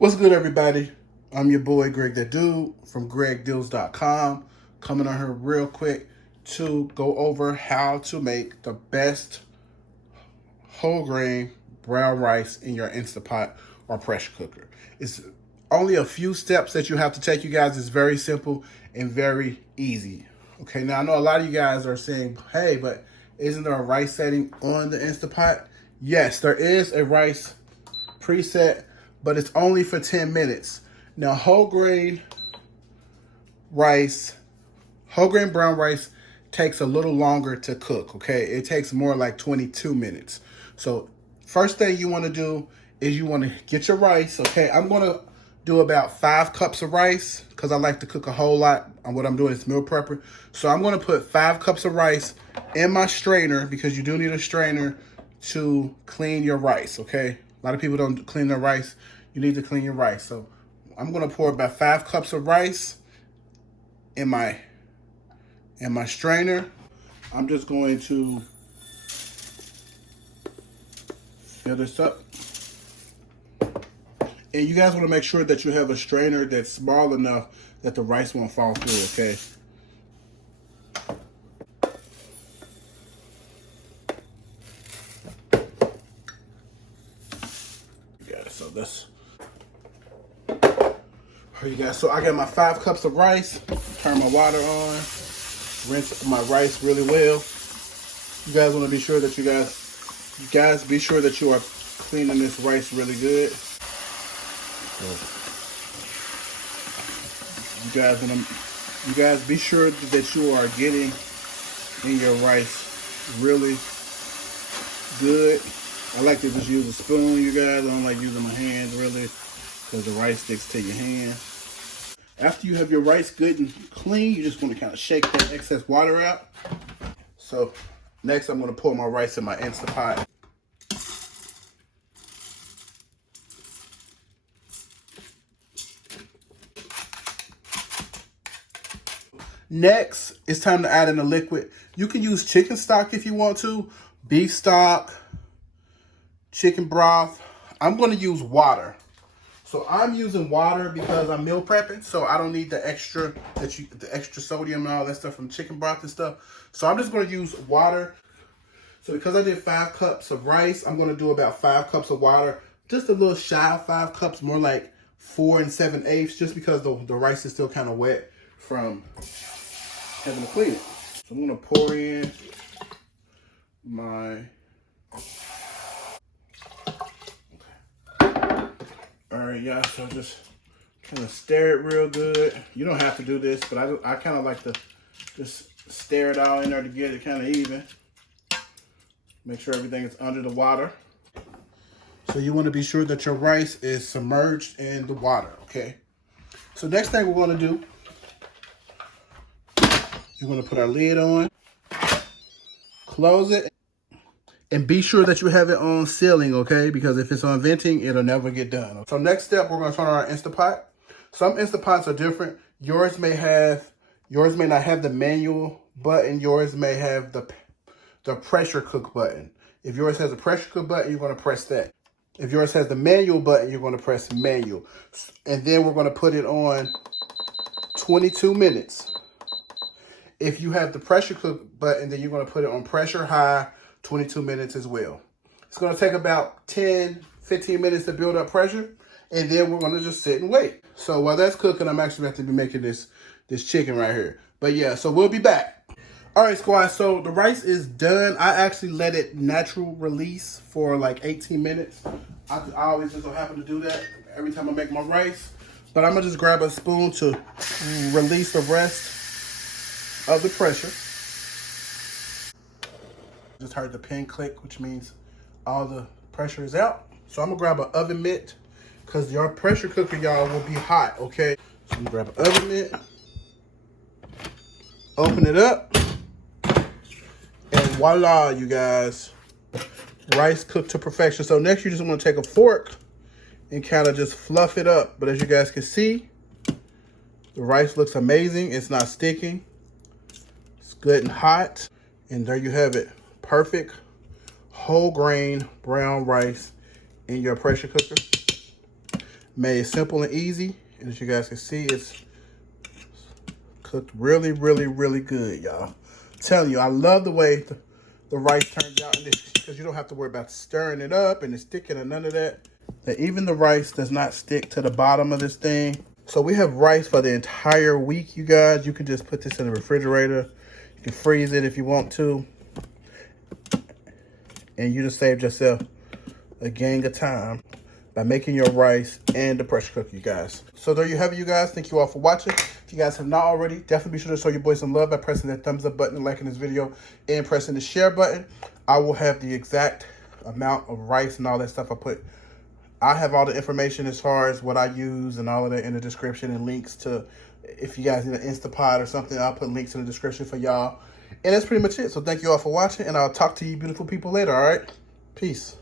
What's good, everybody? I'm your boy, Greg the Dude from GregDeals.com. Coming on here real quick to go over how to make the best whole grain brown rice in your Instapot or pressure cooker. It's only a few steps that you have to take, you guys. It's very simple and very easy. Okay, now I know a lot of you guys are saying, hey, but isn't there a rice setting on the Instapot? Yes, there is a rice preset, but it's only for 10 minutes. Now, whole grain brown rice takes a little longer to cook, okay? It takes more like 22 minutes. So first thing you want to do is you want to get your rice, okay? I'm going to do about 5 cups of rice because I like to cook a whole lot. And what I'm doing is meal prepper. So I'm going to put 5 cups of rice in my strainer because you do need a strainer to clean your rice, okay? A lot of people don't clean their rice. You need to clean your rice. So I'm going to pour about 5 cups of rice in my strainer. I'm just going to fill this up. And you guys want to make sure that you have a strainer that's small enough that the rice won't fall through, okay? Yeah, so that's... Alright, you guys, so I got my 5 cups of rice. Turn my water on. Rinse my rice really well. You guys want to be sure that you guys be sure that you are cleaning this rice really good. So you guys be sure that you are getting in your rice really good. I like to just use a spoon, you guys. I don't like using my hands really because the rice sticks to your hand. After you have your rice good and clean, you just want to kind of shake that excess water out. So next I'm going to pour my rice in my Instapot. Next, it's time to add in the liquid. You can use chicken stock if you want to, beef stock, chicken broth. I'm going to use water. So I'm using water because I'm meal prepping, so I don't need the extra sodium and all that stuff from chicken broth and stuff. So I'm just going to use water. So because I did 5 cups of rice, I'm going to do about 5 cups of water. Just a little shy of 5 cups, more like 4 7/8, just because the rice is still kind of wet from having to clean it. So I'm going to pour in my... Alright, y'all, so just kind of stir it real good. You don't have to do this, but I kind of like to just stir it all in there to get it kind of even. Make sure everything is under the water. So you want to be sure that your rice is submerged in the water, okay? So next thing we're going to do, you're going to put our lid on, close it, and be sure that you have it on sealing, okay? Because if it's on venting, it'll never get done. So next step, we're going to turn on our Instapot. Some Instapots are different. Yours may not have the manual button. Yours may have the pressure cook button. If yours has a pressure cook button, you're going to press that. If yours has the manual button, you're going to press manual. And then we're going to put it on 22 minutes. If you have the pressure cook button, then you're going to put it on pressure high, 22 minutes as well. It's going to take about 10, 15 minutes to build up pressure, and then we're going to just sit and wait. So while that's cooking, I'm actually going to be making this chicken right here. But yeah, so we'll be back. All right, squad, so the rice is done. I actually let it natural release for like 18 minutes. I always just so happen to do that every time I make my rice. But I'm going to just grab a spoon to release the rest of the pressure. Just heard the pin click, which means all the pressure is out. So I'm gonna grab an oven mitt because your pressure cooker, y'all, will be hot, okay? So I'm gonna grab an oven mitt, open it up, and voila, you guys. Rice cooked to perfection. So next you just wanna take a fork and kind of just fluff it up. But as you guys can see, the rice looks amazing. It's not sticking. It's good and hot. And there you have it. Perfect whole grain brown rice in your pressure cooker. Made simple and easy. And as you guys can see, it's cooked really, really, really good, y'all. Telling you, I love the way the rice turns out in this, because you don't have to worry about stirring it up and it's sticking or none of that. That even the rice does not stick to the bottom of this thing. So we have rice for the entire week, you guys. You can just put this in the refrigerator. You can freeze it if you want to. And you just saved yourself a gang of time by making your rice and the pressure cooker, you guys. So there you have it, you guys. Thank you all for watching. If you guys have not already, definitely be sure to show your boy some love by pressing that thumbs up button and liking this video and pressing the share button. I will have the exact amount of rice and all that stuff I have all the information as far as what I use and all of that in the description, and links to, if you guys need an Instapot or something, I'll put links in the description for y'all. And that's pretty much it. So thank you all for watching, and I'll talk to you beautiful people later, all right? Peace.